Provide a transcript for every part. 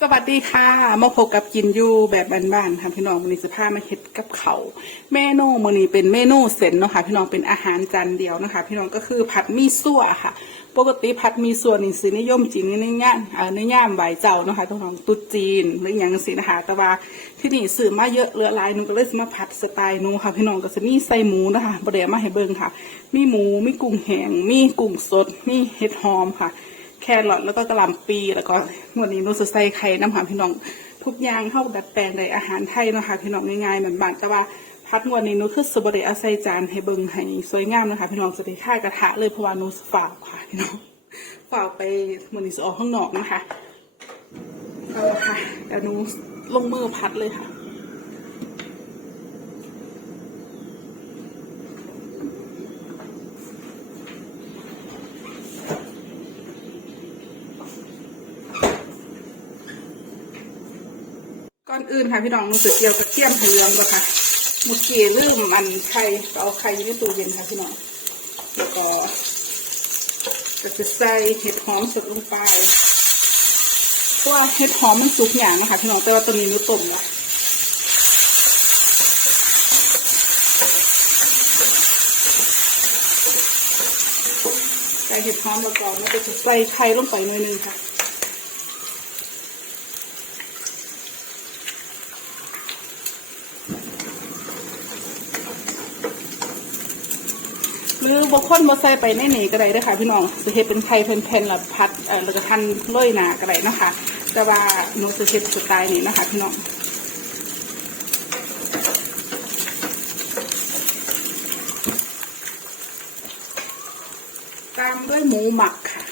สวัสดีค่ะมาพบกับกินยูแบบบ้านๆค่ะพี่น้องมือนี้สภาพมาเฮ็ดกับเขาเมนูมือนี้เป็นเมนูเส้นเนาะค่ะพี่น้องเป็นอาหารจานเดียวนะคะพี่น้องก็คือผัดมีซั่วค่ะ ปกติผัดมี่ซั่วนี่สินิยมจริงในงานเอ่อย่ามไหวเจ้านะคะต้องของตุ๊จีนหรืออย่างสินะคะแต่ว่าที่นี่ซื้อมาเยอะเหลือหลายหนูก็เลยมาผัดสไตล์นูค่ะพี่น้องก็จะมีใส่หมูนะคะประเดี๋ยวมาให้เบิ่งค่ะ มีหมูมีกุ้งแห้งมีกุ้งสดมีเห็ดหอมค่ะ แครอทแล้วก็กระหล่ำปีแล้วก็วันนี้หนูจะใส่ไข่น้ำหอมพี่น้อง ทุกอย่างเข้าดัดแปลงในอาหารไทยเนาะคะพี่น้องง่ายๆเหมือนบ้านแต่ว่าพัดงวันนี้หนูคือสบดีอาศัยจานให้เบิงให้สวยงามนะคะพี่น้องจะได้ค่ากระทะเลยเพราะว่าหนูฝากค่ะพี่น้องฝากไปวันนี้จะออกข้างนอกนะคะเอาละค่ะเดี๋ยวหนูลงมือพัดเลยค่ะ อื่นค่ะพี่น้องหนูจะเกี่ยวกระเทียมเหลืองก่อนค่ะมื่อกี้ลืมอันไข่เอาไข่ยู่ในตู้เย็นค่ะพี่น้องแล้วก็ก็จะใส่เห็ดหอมสดลงไปเพราะว่าเห็ดหอมมันสุกอย่างนะคะพี่น้องแต่ว่าตัวนี้หนูต้มละใส่เห็ดหอมแล้วก็แล้วก็จะใส่ไข่ลงไปหน่อยนึงค่ะ หรือบางคนบ่ใส่ไปในนี่ก็ได้ด้อค่ะพี่น้องสิเฮ็ดเป็นไข่แผ่นๆแล้วพัดเอ่อแล้วก็ทันโรยหนาก็ได้นะคะ แต่ว่าหนูสิเฮ็ดสไตล์นี้นะคะพี่น้องตามด้วยหมูหมักค่ะ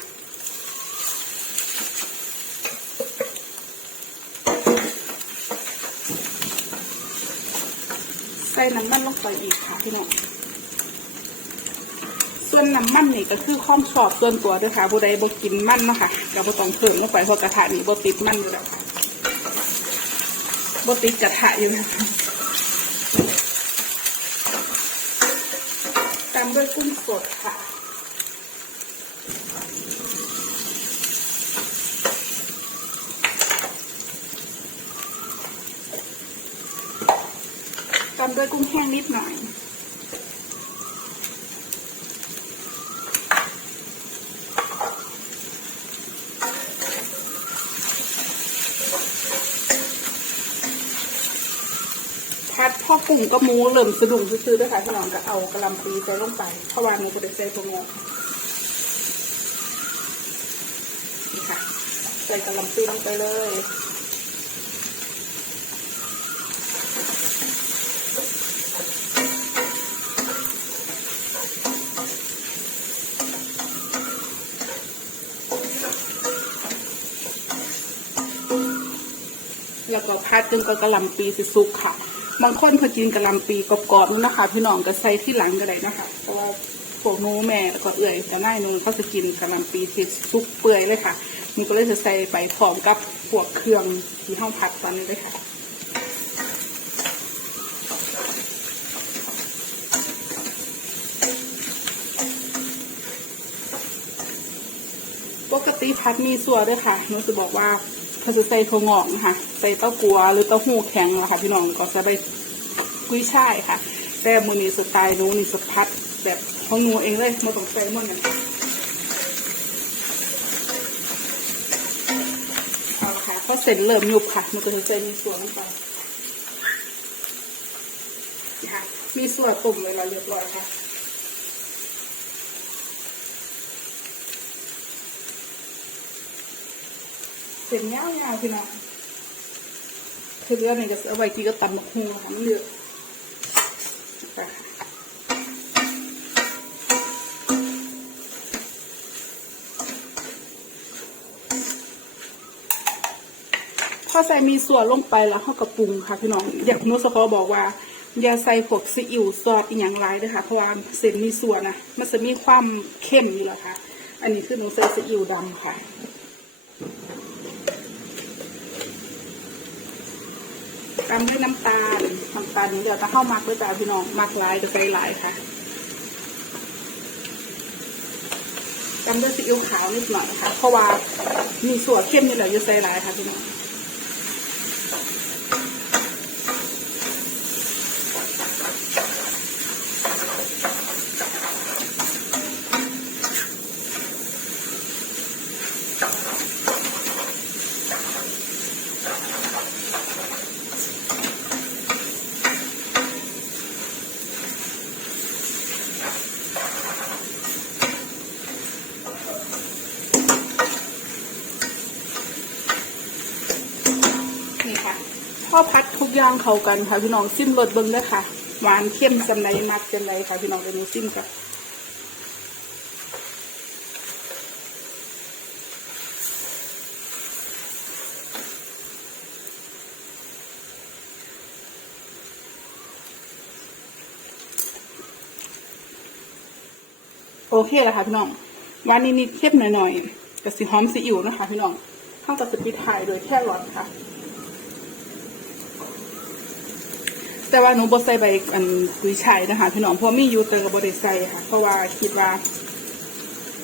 ใส่น้ำมันลงไปอีกค่ะพี่น้อง ส่วนน้ำมันนี่ก็คือความชอบส่วนตัวด้วยค่ะผู้ใดบ่กินมันเนาะค่ะก็บ่ต้องเพิ่มลงไปเพราะกระทะนี่บ่ติดมันอยู่แล้วค่ะบ่ติดกระทะอยู่แล้วตามด้วยกุ้งสดค่ะตามด้วยกุ้งแห้งนิดหน่อย พัดพ่อ กุ้งกับหมูเริ่มสะดุ้งซื้อๆด้วยค่ะพี่น้องก็เอากระหลำปีใส่ลงไปเพราะว่าหนูก็ได้ใส่ตัวงอนี่ค่ะ ใส่กระหลำปีลงไปเลยแล้วก็พัดจนกว่ากระลำปีสุกค่ะ บางคนเขากินกระหลำปีกรอบๆนู่นนะคะ พี่น้องก็ใส่ที่หลังก็ได้นะคะเพราะว่าพวกหนูแม่แล้วก็เอื่อยแต่นายหนูเขาจะกินกระหลำปีที่สุกเปื่อยเลยค่ะหนูก็เลยจะใส่ไปพร้อมกับพวกเครื่องที่ห้องผัดตอนนี้เลยค่ะปกติพัดมีส่วนด้วยค่ะหนูจะบอกว่า เขาจะใส่ถั่วงอกนะคะใส่เต้ากัวหรือเต้าหู้แข็งอะค่ะพี่น้องก็จะไปกุ้ยช่ายค่ะ แต่มือนี้สไตล์นู้นี่สพัดแบบของหนูเองเลยมาต้องใส่หมดเลยเอาละค่ะพอเสร็จเริ่มยุบค่ะหนูก็จะใส่มีส่วนลงไปนะคะมีส่วนตุ่มเลยเราเรียบร้อยค่ะ ส้นยาวๆพี่น้องคือเรื่องนี้ก็เอาไว้ที่ก็ตำมะฮุงค่ะมันเลือกไปค่ะพอใส่มีส่วนลงไปแล้วเขากระปรุงค่ะพี่น้องอยากนุสกอบอกว่าอย่าใส่พวกซีอิ๊วซอสอีกอย่างไรเลยค่ะเพราะว่าเส้นมีส่วนนะมันจะมีความเข้มอยู่แล้วค่ะ อันนี้คือหนูใส่ซีอิ๊วดำค่ะามด้วยน้ำตาลน้ำตาลเดี๋ยวจะเข้ามักด้วยจ้าพี่น้องมักหลายจะใส่หลายค่ะตามด้วยซีอิ๊วขาวนิดหน่อยค่ะ เพราะว่ามีส่วนเข้มนี่แหละจะใส่หลายค่ะพี่น้อง พ่อพัดทุกอย่างเข้ากันค่ะพี่น้องซิมรสเบิ้งด้วยค่ะ หวานเข้มจำไรมักจำไรค่ะพี่น้องเดี๋ยวหนูซิมค่ะโอเคแล้วค่ะพี่น้องหวานนิดเข้มหน่อยๆกับสีหอมซีอิ๊วนะคะ พี่น้องข้าวกับสปิดไทยโดยแค่ร้อนค่ะ แต่ว่าหนูบดใส่ใบอันกุยช่ายนะคะพี่น้องเพราะมีอยู่แต่กับบดใส่ค่ะ เพราะว่าคิดว่า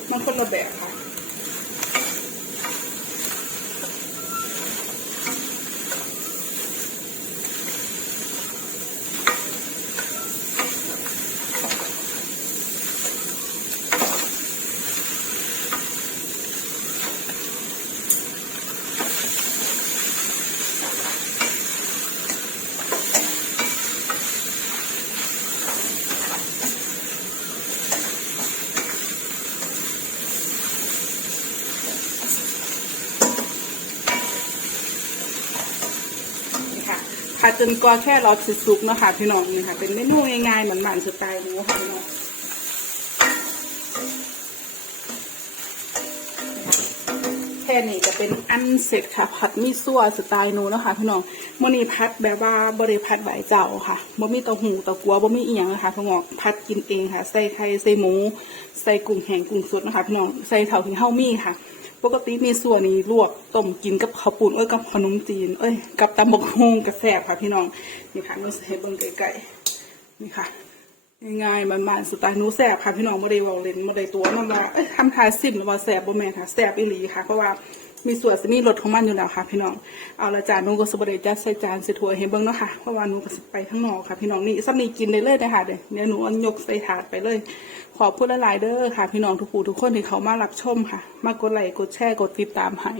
มันคนละแบบ ค่ะผัดจนกว่าแค่รอสุกๆเนาะค่ะพี่น้องนี่ค่ะ เป็นเมนูง่ายๆเหมือนหมันสไตล์หนูค่ะพี่น้องแค่นี้จะเป็นอันเสร็จค่ะ ผัดมีซั่วสไตล์นูเนาะคะพี่น้องมื่อนี้พัดแบบว่าบริพัดไหวเจ้าค่ะบ่มีเต้าหู้เต้ากัวบ่มีอีหยังนะคะพี่น้องพัดกินเองค่ะ ใส่ไข่ใส่หมู ใส่กุ้งแห้งกุ้งสดนะคะพี่น้องใส่เท่าที่เฮามีค่ะ ปกติมีส่วนนี้ลวกต้มกินกับข้าวปุ้นเอ้ยกับขนมจีน เอ้ยกับตำบกฮงกับแสบค่ะพี่น้องนี่ค่ะนูใส่เบิ่งไก่ๆนี่ค่ะง่ายๆมันๆสไตล์นูแสบค่ะพี่น้องไม่ได้วอลเลนไม่ได้ตัวมันว่าทำทายสิ้นหรือว่าแสบบ่แม่นค่ะแสบอีหลีค่ะเพราะว่า มีส่วนสมีรสของมันอยู่แล้วค่ะ พี่น้อง เอาละจานนูก็สบได้จัดใส่จานใส่ถ้วยให้เบิ่งเนาะค่ะ เพราะว่านูก็สิไปข้างนอกค่ะ พี่น้องนี่ซ้ำนี้กินได้เลยนะคะเดี๋ยวเดี๋ยหนูเอายกใส่ถาดไปเลย ขอบคุณหลายเด้อค่ะ พี่น้องทุกผู้ทุกคนที่เขามารับชมค่ะ มากดไลค์กดแชร์กดติดตามให้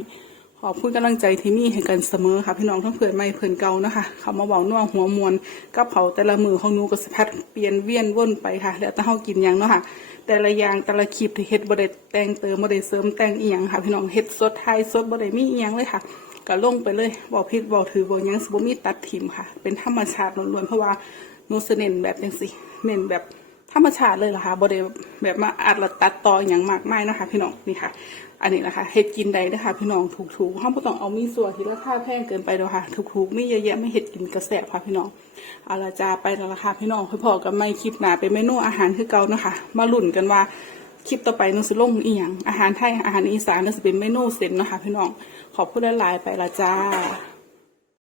ขอบคุณกำลังใจที่มีให้กันเสมอค่ะ พี่น้องทั้งเพื่อนใหม่เพื่อนเก่านะคะเขามาเบาน่วหัวมวลกับเขาแต่ละมือของนูก็สะพัดเปลี่ยนเวียนว่นไปค่ะ แล้วแต่เฮากินยังเนาะค่ะ แต่ละอย่างแต่ละคลิปที่เฮ็ดบ่ได้แต่งเติมบ่ได้เสริมแต่งอีหยังค่ะ พี่น้องเฮ็ดสดไทยสดบ่ได้มีอีหยังเลยค่ะก็ลงไปเลยบอกพิดบ่ถือบอกยังสิบ่มีตัดทิมค่ะ เป็นธรรมชาติล้วนๆเพราะว่าหนูสิเน้นแบบจังสิเน้นแบบธรรมชาติเลยเหรอคะบริแบบมาอัดละตัดต่ออย่างมากมายนะคะพี่น้องนี่ค่ะ อันนี้นะคะเห็ดกินใดนะคะพี่น้องถูกๆห้องผู้ต้องเอามีส่วนที่ราคาแพงเกินไปแล้วค่ะถูกๆมีเยอะแยะไม่เห็ดกินกระแสบค่ะพี่น้องเอาละจ้าไปแล้วละค่ะพี่น้องพอกับไม่คลิปหนาเป็นเมนูอาหารคือเก่านะคะมาลุ่นกันว่าคลิปต่อไปนึงสิลงอีหยังอาหารไทยอาหารอีสานนึงสิเป็นเมนูเส้นนะคะพี่น้องขอบคุณหลายๆไปละจ้า